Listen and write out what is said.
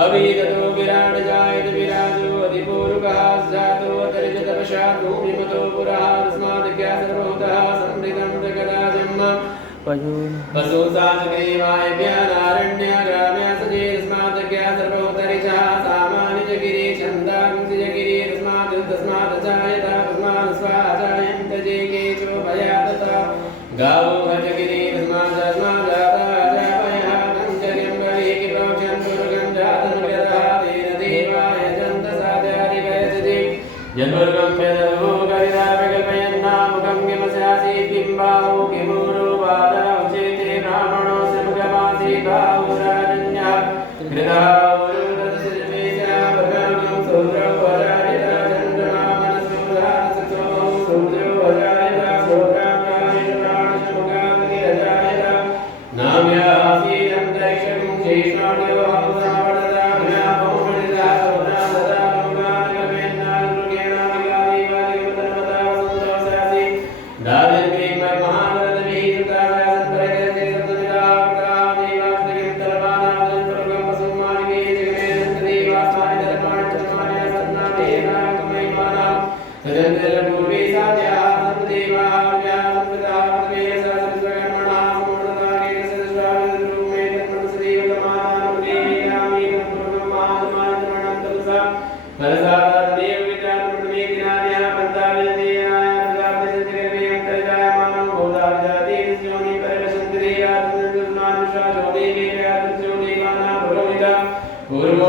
अभिगतो विराट जायत विराजो अधिपूर्वः जातो तरिजत पश्चातो विमतो पुरः तस्माद् सर्वभूतः समृद्धं जगदाजन्म पशुसाचग्रीवाय व्यानारण्य ग्राम्य सजे तस्माद् सर्वभूतरिचः सामान्य जगिरि छन्दांसि जगिरि तस्माद् जायत तस्माद् स्वाजायन्त जे केचो भयादत गावो भजगिरि तस्माद् जाता जन्मर्गं पेदो कविदापकल्पयन्नामुखं किमस्यासि बिम्बाहो किमूरो बाधा उचेते ब्राह्मणो सिमुखमासि बाहो राजन्यः घृतावरुणदशमेशा भगवं सूर्यो वरायिता चन्द्रमा मनसुरासतो सूर्यो वरायिता सोग्राम्यायिताणशमुखाग्निरजायिता नाम्यासीदन्तरिक्षं शेषाणयो हंसावडता घ्नाभौमणिता पूर्वो